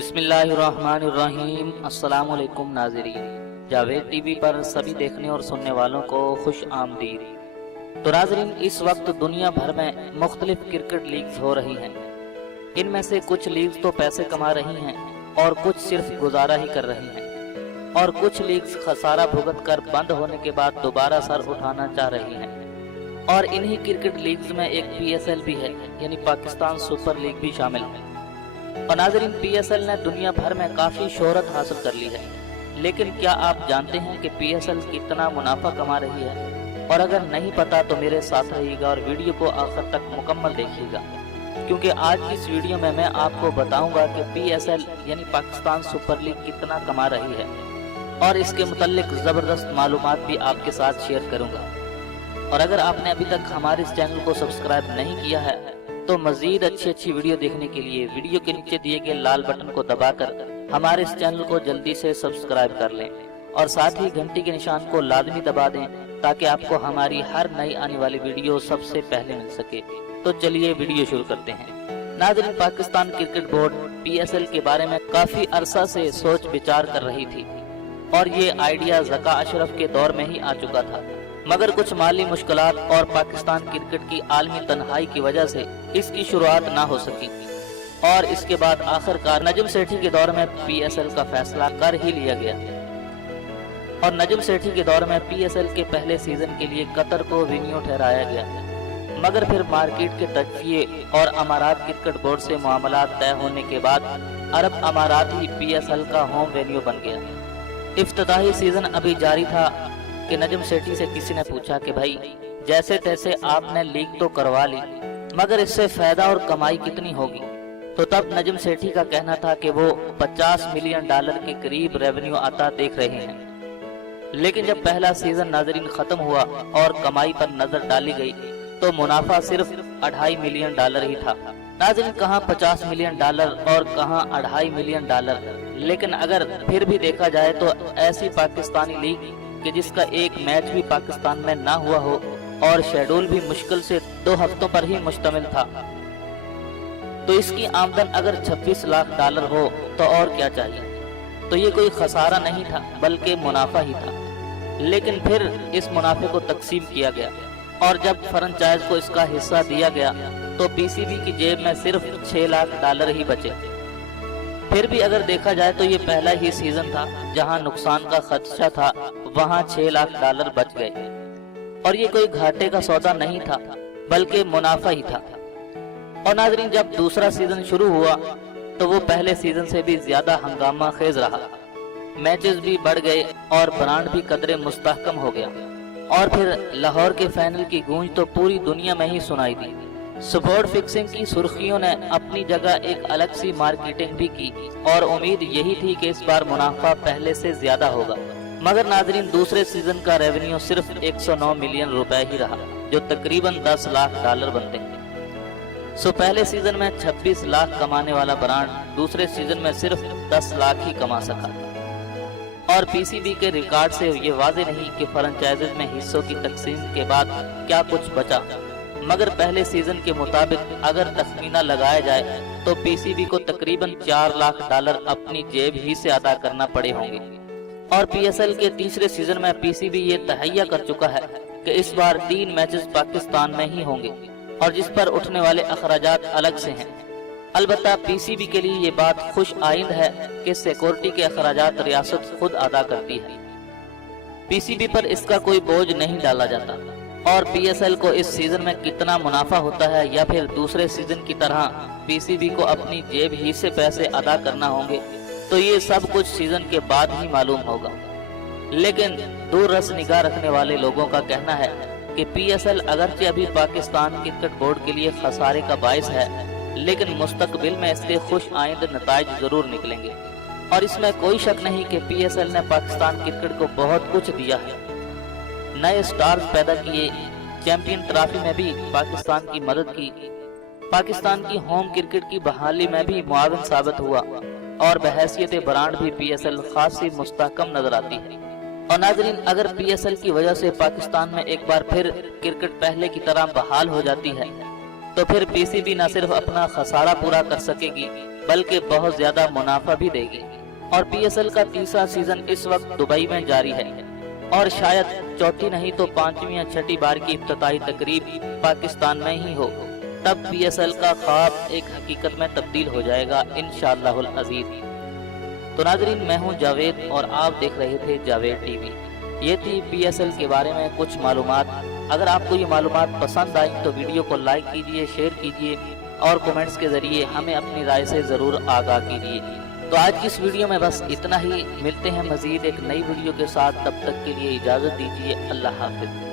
बिस्मिल्लाहिर्रहमानिर्रहीम। अस्सलाम वालेकुम नाज़रीन, जावेद टीवी पर सभी देखने और सुनने वालों को खुश आमदीद। तो नाज़रीन, इस वक्त दुनिया भर में मुख्तलिफ क्रिकेट लीग्स हो रही हैं। इनमें से कुछ लीग्स तो पैसे कमा रही हैं और कुछ सिर्फ गुजारा ही कर रही हैं, और कुछ लीग्स खसारा भुगत कर बंद होने के बाद दोबारा सर उठाना चाह रही हैं। और इन्हीं क्रिकेट लीग्स में एक PSL भी है, यानी पाकिस्तान सुपर लीग भी शामिल है। और नाज़रीन, PSL ने दुनिया भर में काफ़ी शोहरत हासिल कर ली है, लेकिन क्या आप जानते हैं कि PSL कितना मुनाफा कमा रही है? और अगर नहीं पता तो मेरे साथ रहिएगा और वीडियो को आखिर तक मुकम्मल देखिएगा, क्योंकि आज की इस वीडियो में मैं आपको बताऊंगा कि PSL यानी पाकिस्तान सुपर लीग कितना कमा रही है, और इसके मुतल्लिक ज़बरदस्त मालूमात भी आपके साथ शेयर करूंगा। और अगर आपने अभी तक हमारे इस चैनल को सब्सक्राइब नहीं किया है तो मज़ीद अच्छी वीडियो देखने के लिए वीडियो के नीचे दिए गए लाल बटन को दबाकर हमारे इस चैनल को जल्दी से सब्सक्राइब कर लें, और साथ ही घंटी के निशान को लाजमी दबा दें ताकि आपको हमारी हर नई आने वाली वीडियो सबसे पहले मिल सके। तो चलिए वीडियो शुरू करते हैं। नाज़रीन, पाकिस्तान क्रिकेट बोर्ड PSL के बारे में काफ़ी अरसा से सोच विचार कर रही थी, और ये आइडिया ज़का अशरफ के दौर में ही आ चुका था, मगर कुछ माली मुश्किलात और पाकिस्तान क्रिकेट की आलमी तन्हाई की वजह से इसकी शुरुआत ना हो सकी, और इसके बाद आखिरकार नजम सेठी के दौर में PSL का फैसला कर ही लिया गया। और नजम सेठी के दौर में PSL के पहले सीजन के लिए कतर को वेन्यू ठहराया गया, मगर फिर मार्केट के तजज़िये और अमारात क्रिकेट बोर्ड से मामलात तय होने के बाद अरब अमारात ही PSL का होम वेन्यू बन गया। इफ्तिताही सीजन अभी जारी था कि नजम सेठी से किसी ने पूछा कि भाई, जैसे तैसे आपने लीग तो करवा ली, मगर इससे फायदा और कमाई कितनी होगी? तो तब नजम सेठी का कहना था कि वो $50 मिलियन के करीब रेवेन्यू आता देख रहे हैं। लेकिन जब पहला सीजन नाजरीन खत्म हुआ और कमाई पर नजर डाली गई तो मुनाफा सिर्फ $2.5 मिलियन ही था। नाजरीन, कहाँ $50 मिलियन और कहाँ $2.5 मिलियन। लेकिन अगर फिर भी देखा जाए तो ऐसी पाकिस्तानी लीग कि जिसका एक मैच भी पाकिस्तान में ना हुआ हो और शेड्यूल भी मुश्किल से 2 हफ्तों पर ही मुश्तमिल था, तो इसकी आमदन अगर $26 लाख हो तो और क्या चाहिए? तो ये कोई खसारा नहीं था बल्कि मुनाफा ही था। लेकिन फिर इस मुनाफे को तकसीम किया गया, और जब फ्रेंचाइज को इसका हिस्सा दिया गया तो PCB की जेब में सिर्फ $6 लाख ही बचे। फिर भी अगर देखा जाए तो ये पहला ही सीजन था जहां नुकसान का खदशा था, वहां $6 लाख बच गए, और ये कोई घाटे का सौदा नहीं था बल्कि मुनाफा ही था। और नाजरीन, जब दूसरा सीजन शुरू हुआ तो वो पहले सीजन से भी ज्यादा हंगामा खेज रहा। मैचेस भी बढ़ गए और ब्रांड भी कदरे मुस्तहकम हो गया, और फिर लाहौर के फाइनल की गूंज तो पूरी दुनिया में ही सुनाई दी। स्पोर्ट फिक्सिंग की सुर्खियों ने अपनी जगह एक अलग सी मार्केटिंग भी की, और उम्मीद यही थी कि इस बार मुनाफा पहले से ज्यादा होगा। मगर नाजरीन, दूसरे सीजन का रेवेन्यू सिर्फ $109 मिलियन ही रहा, जो तकरीबन $10 लाख बनते हैं। पहले सीजन में 26 लाख कमाने वाला ब्रांड दूसरे सीजन में सिर्फ 10 लाख ही कमा सका। और PCB के रिकॉर्ड से ये वाज़ेह नहीं कि फ्रेंचाइजेज में हिस्सों की तकसीम के बाद क्या कुछ बचा, मगर पहले सीजन के मुताबिक अगर तखमीना लगाया जाए तो PCB को तकरीबन $4 लाख अपनी जेब ही से अदा करना पड़े होंगे। और PSL के तीसरे सीजन में PCB ये तहैया कर चुका है कि इस बार 3 मैचेस पाकिस्तान में ही होंगे, और जिस पर उठने वाले अखराजात अलग से हैं। अलबत्ता PCB के लिए ये बात खुश आइंद है कि सिक्योरिटी के अखराजात रियासत खुद अदा करती है। PCB पर इसका कोई बोझ नहीं डाला जाता, और PSL को इस सीजन में कितना मुनाफा होता है या फिर दूसरे सीजन की तरह PCB को अपनी जेब ही से पैसे अदा करना होंगे, तो ये सब कुछ सीजन के बाद ही मालूम होगा। लेकिन दूर रस निगाह रखने वाले लोगों का कहना है कि PSL अगरचे अभी पाकिस्तान क्रिकेट बोर्ड के लिए खसारे का बायस है, लेकिन मुस्तकबिल में इसके खुश आइंद नताइज जरूर निकलेंगे। और इसमें कोई शक नहीं कि PSL ने पाकिस्तान क्रिकेट को बहुत कुछ दिया है। नए स्टार्स पैदा किए, चैंपियन ट्रॉफी में भी पाकिस्तान की मदद की, पाकिस्तान की होम क्रिकेट की बहाली में भी मुआविन साबित हुआ, और बहैसियत ब्रांड भी PSL खासी मुस्तहकम नजर आती है। और नाजरीन, अगर PSL की वजह से पाकिस्तान में एक बार फिर क्रिकेट पहले की तरह बहाल हो जाती है तो फिर PCB न सिर्फ अपना खसारा पूरा कर सकेगी बल्कि बहुत ज्यादा मुनाफा भी देगी। और PSL का तीसरा सीजन इस वक्त दुबई में जारी है और शायद चौथी नहीं तो पांचवी या छठी बार की इफ्तिताही तकरीब पाकिस्तान में ही हो। तब PSL का ख्वाब एक हकीकत में तब्दील हो जाएगा इंशाअल्लाहुल अज़ीज़। तो नाज़रीन, मैं हूं जावेद और आप देख रहे थे जावेद टीवी। ये थी PSL के बारे में कुछ मालूमात। अगर आपको ये मालूमात पसंद आई तो वीडियो को लाइक कीजिए, शेयर कीजिए और कमेंट्स के ज़रिए हमें अपनी राय से ज़रूर आगाह कीजिए। तो आज की इस वीडियो में बस इतना ही। मिलते हैं मज़ीद एक नई वीडियो के साथ, तब तक के लिए इजाज़त दीजिए। अल्लाह हाफ़िज़।